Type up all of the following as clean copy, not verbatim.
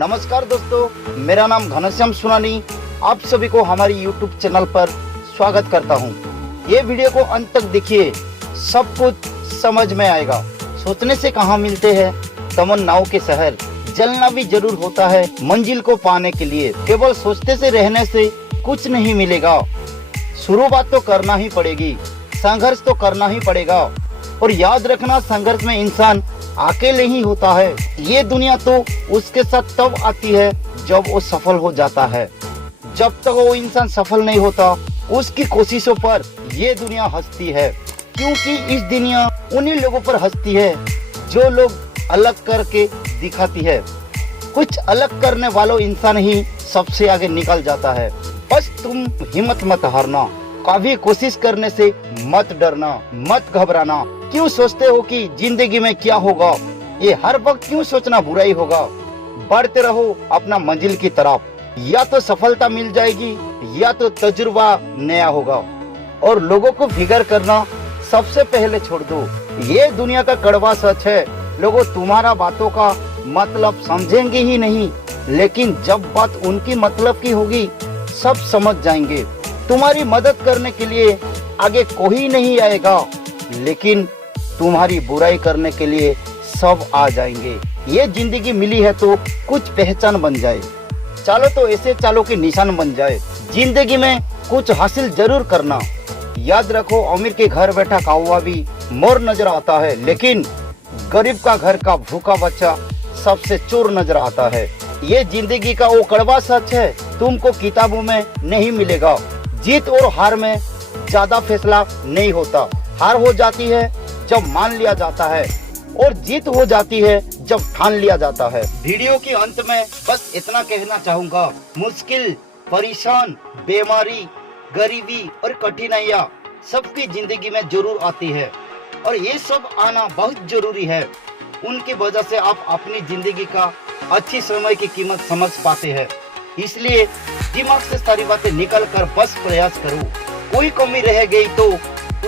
नमस्कार दोस्तों, मेरा नाम घनश्याम सुनानी। आप सभी को हमारी YouTube चैनल पर स्वागत करता हूं। ये वीडियो को अंत तक देखिए, सब कुछ समझ में आएगा। सोचने से कहाँ मिलते हैं तमन्नाओं के शहर, जलना भी जरूर होता है मंजिल को पाने के लिए। केवल सोचते से रहने से कुछ नहीं मिलेगा। शुरुआत तो करना ही पड़ेगी, संघर्ष तो करना ही पड़ेगा। और याद रखना, संघर्ष में इंसान अकेले ही होता है। ये दुनिया तो उसके साथ तब आती है जब वो सफल हो जाता है। जब तक वो इंसान सफल नहीं होता, उसकी कोशिशों पर ये दुनिया हंसती है। क्योंकि इस दुनिया उन्हीं लोगों पर हंसती है जो लोग अलग करके दिखाती है। कुछ अलग करने वालों इंसान ही सबसे आगे निकल जाता है। बस तुम हिम्मत मत हारना, कभी कोशिश करने से मत डरना, मत घबराना। क्यों सोचते हो कि जिंदगी में क्या होगा? ये हर वक्त क्यों सोचना बुरा ही होगा? बढ़ते रहो अपना मंजिल की तरफ। या तो सफलता मिल जाएगी या तो तजुर्बा नया होगा। और लोगों को फिकर करना सबसे पहले छोड़ दो। ये दुनिया का कड़वा सच है। लोगों तुम्हारा बातों का मतलब समझेंगे ही नहीं, लेकिन जब बात उनकी मतलब की होगी सब समझ जाएंगे। तुम्हारी मदद करने के लिए आगे कोई नहीं आएगा, लेकिन तुम्हारी बुराई करने के लिए सब आ जाएंगे। ये जिंदगी मिली है तो कुछ पहचान बन जाए। चलो तो ऐसे चालो कि निशान बन जाए। जिंदगी में कुछ हासिल जरूर करना। याद रखो, अमीर के घर बैठा कौवा भी मोर नजर आता है, लेकिन गरीब का घर का भूखा बच्चा सबसे चोर नजर आता है। ये जिंदगी का वो कड़वा सच है, तुमको किताबों में नहीं मिलेगा। जीत और हार में ज्यादा फैसला नहीं होता। हार हो जाती है जब मान लिया जाता है, और जीत हो जाती है जब ठान लिया जाता है। वीडियो के अंत में बस इतना कहना चाहूंगा, मुश्किल, परेशान, बीमारी, गरीबी और कठिनाइयाँ सबकी जिंदगी में जरूर आती है, और ये सब आना बहुत जरूरी है। उनकी वजह से आप अपनी जिंदगी का अच्छी समय की कीमत समझ पाते हैं। इसलिए दिमाग से सारी बातें निकल कर बस प्रयास करो। कोई कमी रह गई तो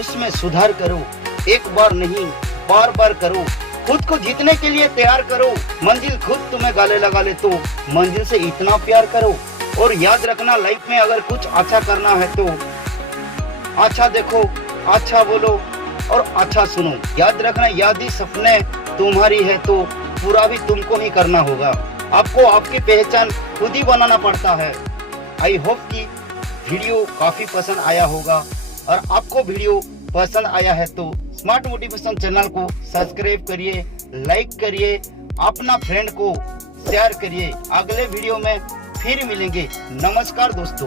उसमें सुधार करो। एक बार नहीं, बार बार करो। खुद को जीतने के लिए तैयार करो। मंजिल खुद तुम्हें गले लगा ले तो मंजिल से इतना प्यार करो। और याद रखना, लाइफ में अगर कुछ अच्छा करना है तो अच्छा देखो, अच्छा बोलो और अच्छा सुनो। याद रखना, यादें सपने तुम्हारी है तो पूरा भी तुमको ही करना होगा। आपको आपकी पहचान खुद ही बनाना पड़ता है। आई होप कि वीडियो काफी पसंद आया होगा, और आपको वीडियो पसंद आया है तो स्मार्ट मोटिवेशन चैनल को सब्सक्राइब करिए, लाइक करिए, अपना फ्रेंड को शेयर करिए। अगले वीडियो में फिर मिलेंगे। नमस्कार दोस्तों।